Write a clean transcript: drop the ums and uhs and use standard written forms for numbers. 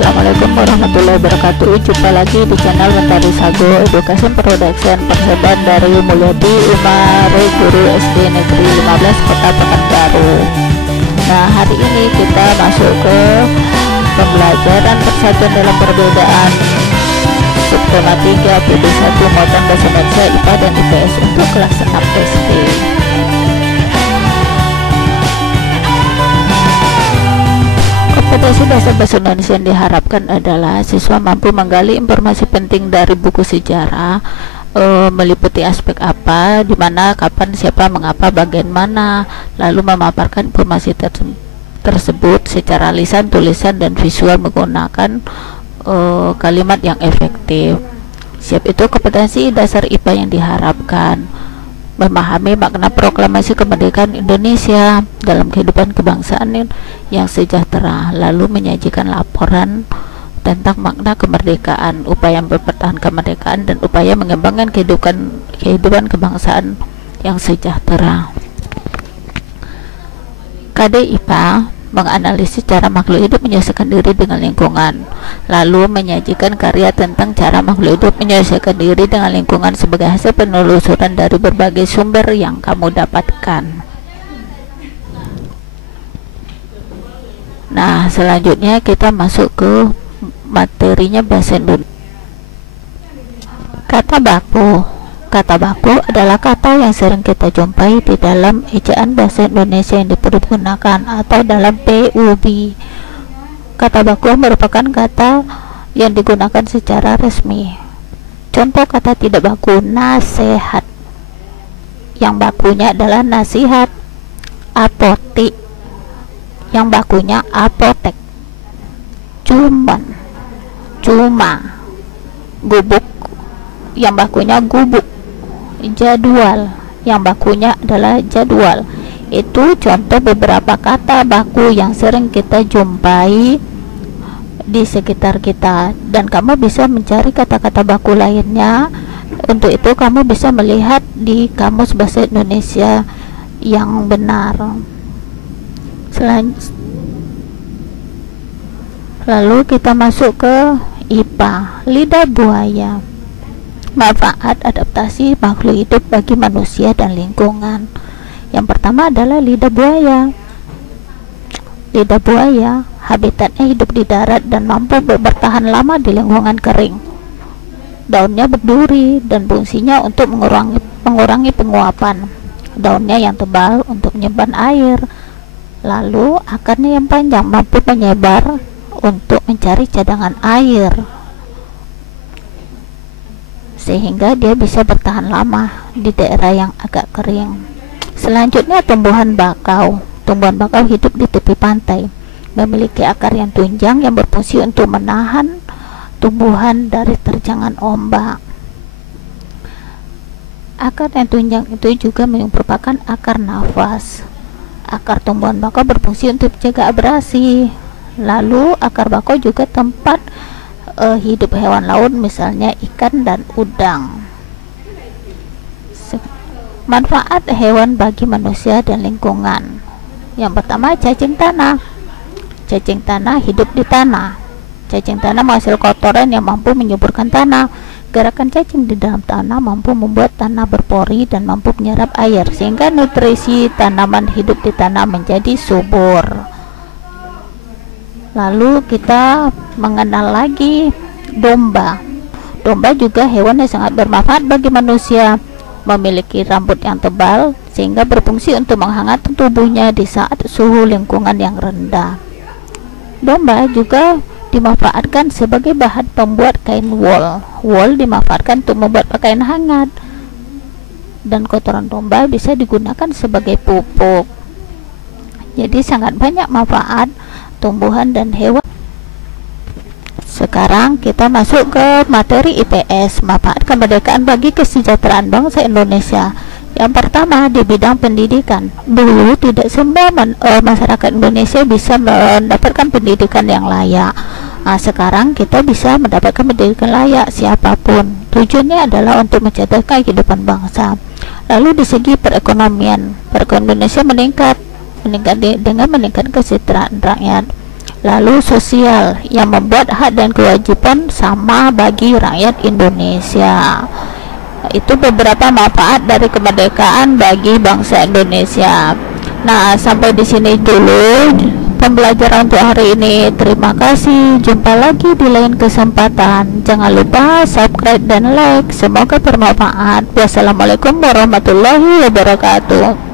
Assalamualaikum warahmatullahi wabarakatuh. Jumpa lagi di channel Mentari Sago Education Production, persembahan dari Mulyadi Umare, guru SD Negeri 15 Kota Pekanbaru. Nah, hari ini kita masuk ke pembelajaran persatuan dalam perbedaan subtema 3 PD1 muatan bahasa Indonesia IPA dan IPS untuk kelas 6 SD. Kompetensi dasar bahasa Indonesia yang diharapkan adalah siswa mampu menggali informasi penting dari buku sejarah, meliputi aspek apa, di mana, kapan, siapa, mengapa, bagian mana, lalu memaparkan informasi tersebut secara lisan, tulisan, dan visual menggunakan kalimat yang efektif. Siap, itu kompetensi dasar IPA yang diharapkan. Memahami makna proklamasi kemerdekaan Indonesia dalam kehidupan kebangsaan yang sejahtera, lalu menyajikan laporan tentang makna kemerdekaan, upaya mempertahankan kemerdekaan, dan upaya mengembangkan kehidupan kebangsaan yang sejahtera. KD IPA menganalisis cara makhluk hidup menyesuaikan diri dengan lingkungan, lalu menyajikan karya tentang cara makhluk hidup menyesuaikan diri dengan lingkungan sebagai hasil penelusuran dari berbagai sumber yang kamu dapatkan. Nah, selanjutnya kita masuk ke materinya bahasa Indonesia. Kata baku. Kata baku adalah kata yang sering kita jumpai di dalam ejaan bahasa Indonesia yang dipergunakan atau dalam PUB. Kata baku merupakan kata yang digunakan secara resmi. Contoh kata tidak baku: nasihat. Yang bakunya adalah nasihat. Apotik. Yang bakunya apotek. Cuman, cuma. Gubuk. Yang bakunya gubuk. Jadwal, yang bakunya adalah jadwal. Itu contoh beberapa kata baku yang sering kita jumpai di sekitar kita, dan kamu bisa mencari kata-kata baku lainnya. Untuk itu kamu bisa melihat di Kamus Bahasa Indonesia yang benar. Lalu kita masuk ke IPA. Lidah buaya. Manfaat adaptasi makhluk hidup bagi manusia dan lingkungan. Yang pertama adalah lidah buaya. Lidah buaya habitatnya hidup di darat dan mampu bertahan lama di lingkungan kering. Daunnya berduri dan fungsinya untuk mengurangi penguapan. Daunnya yang tebal untuk menyimpan air. Lalu akarnya yang panjang mampu menyebar untuk mencari cadangan air, sehingga dia bisa bertahan lama di daerah yang agak kering. Selanjutnya tumbuhan bakau. Tumbuhan bakau hidup di tepi pantai, memiliki akar yang tunjang yang berfungsi untuk menahan tumbuhan dari terjangan ombak. Akar yang tunjang itu juga merupakan akar nafas. Akar tumbuhan bakau berfungsi untuk menjaga abrasi. Lalu akar bakau juga tempat hidup hewan laut, misalnya ikan dan udang. Manfaat hewan bagi manusia dan lingkungan. Yang pertama, cacing tanah. Cacing tanah hidup di tanah. Cacing tanah menghasilkan kotoran yang mampu menyuburkan tanah. Gerakan cacing di dalam tanah mampu membuat tanah berpori dan mampu menyerap air, sehingga nutrisi tanaman hidup di tanah menjadi subur. Lalu kita mengenal lagi domba. Domba juga hewan yang sangat bermanfaat bagi manusia. Memiliki rambut yang tebal sehingga berfungsi untuk menghangatkan tubuhnya di saat suhu lingkungan yang rendah. Domba juga dimanfaatkan sebagai bahan pembuat kain wol. Wol dimanfaatkan untuk membuat pakaian hangat. Dan kotoran domba bisa digunakan sebagai pupuk. Jadi sangat banyak manfaat tumbuhan dan hewan. Sekarang kita masuk ke materi IPS, manfaat kemerdekaan bagi kesejahteraan bangsa Indonesia. Yang pertama, di bidang pendidikan. Dulu tidak semua masyarakat Indonesia bisa mendapatkan pendidikan yang layak. Nah, sekarang kita bisa mendapatkan pendidikan layak siapapun. Tujuannya adalah untuk mencerdaskan kehidupan bangsa. Lalu di segi perekonomian Indonesia meningkat dengan meningkatkan kesejahteraan rakyat. Lalu sosial, yang membuat hak dan kewajiban sama bagi rakyat Indonesia. Itu beberapa manfaat dari kemerdekaan bagi bangsa Indonesia. Nah, sampai di sini dulu pembelajaran untuk hari ini. Terima kasih. Jumpa lagi di lain kesempatan. Jangan lupa subscribe dan like. Semoga bermanfaat. Wassalamualaikum warahmatullahi wabarakatuh.